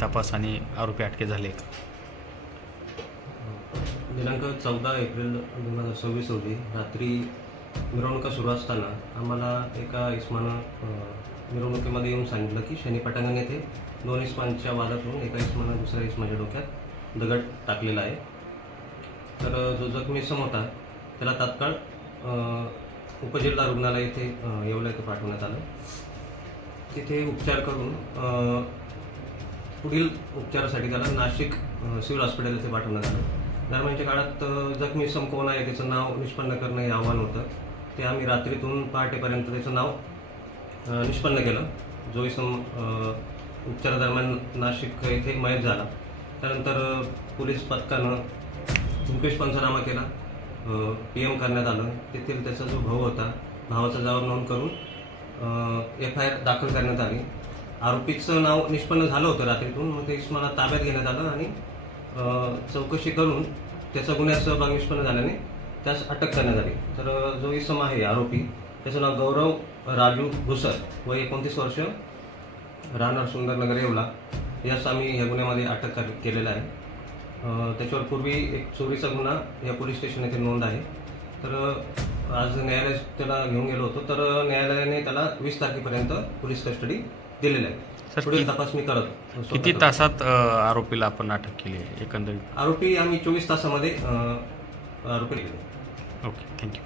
तपास आणि आरोपी अटके झाले का? दिनांक 14 एप्रिल 2026 रोजी रात्री मिरवणुका सुरू असताना आम्हाला एका इस्मानं मिरवणुकीमध्ये येऊन सांगितलं की शनी पटांगण येथे 2 इस्मांच्या वादातून एका इस्मानं दुसऱ्या इस्माच्या डोक्यात दगड टाकलेला आहे. तर जो जखमी इसम होता त्याला तात्काळ उपजिल्हा रुग्णालय येथे येवला येथे पाठवण्यात आलं. तिथे उपचार करून पुढील उपचारासाठी त्याला नाशिक सिव्हिल हॉस्पिटल येथे पाठवण्यात आलं. दरम्यानच्या काळात जखमी इसम कोण आहे त्याचं नाव निष्पन्न करणं हे आव्हान होतं. ते आम्ही रात्रीतून पहाटेपर्यंत त्याचं नाव निष्पन्न केलं. जो इसम उपचारादरम्यान नाशिक येथे मयत झाला. त्यानंतर पोलीस पथकानं मुकेश पंचनामा केला, PM करण्यात आलं. तेथील त्याचा जो भाऊ होता, भावाचा जाब नोंद करून FIR दाखल करण्यात आली. आरोपीचं नाव निष्पन्न झालं होतं रात्रीतून. मग ते इसमाला ताब्यात घेण्यात आलं आणि चौकशी करून त्याचा गुन्ह्यात सहभाग निष्पन्न झाल्याने त्यास अटक करण्यात आली. तर जो इसम आहे आरोपी त्याचं नाव गौरव राजू घुसर, वय 29 वर्ष, राहणार सुंदरनगर येवला. यास आम्ही या गुन्ह्यामध्ये अटक केलेला आहे. त्याच्यावर पूर्वी एक चोरीचा गुन्हा या पोलीस स्टेशन येथे नोंद आहे. तर आज न्यायालयात त्याला घेऊन गेलो होतो. तर न्यायालयाने त्याला 20 तारखेपर्यंत पोलीस कस्टडी दिलेली आहे. पुढील तपास मी करत. किती तासात आरोपीला आपण अटक केली आहे एकंदरीत? आरोपी आम्ही 24 तासामध्ये आरोपी केले. Okay, thank you.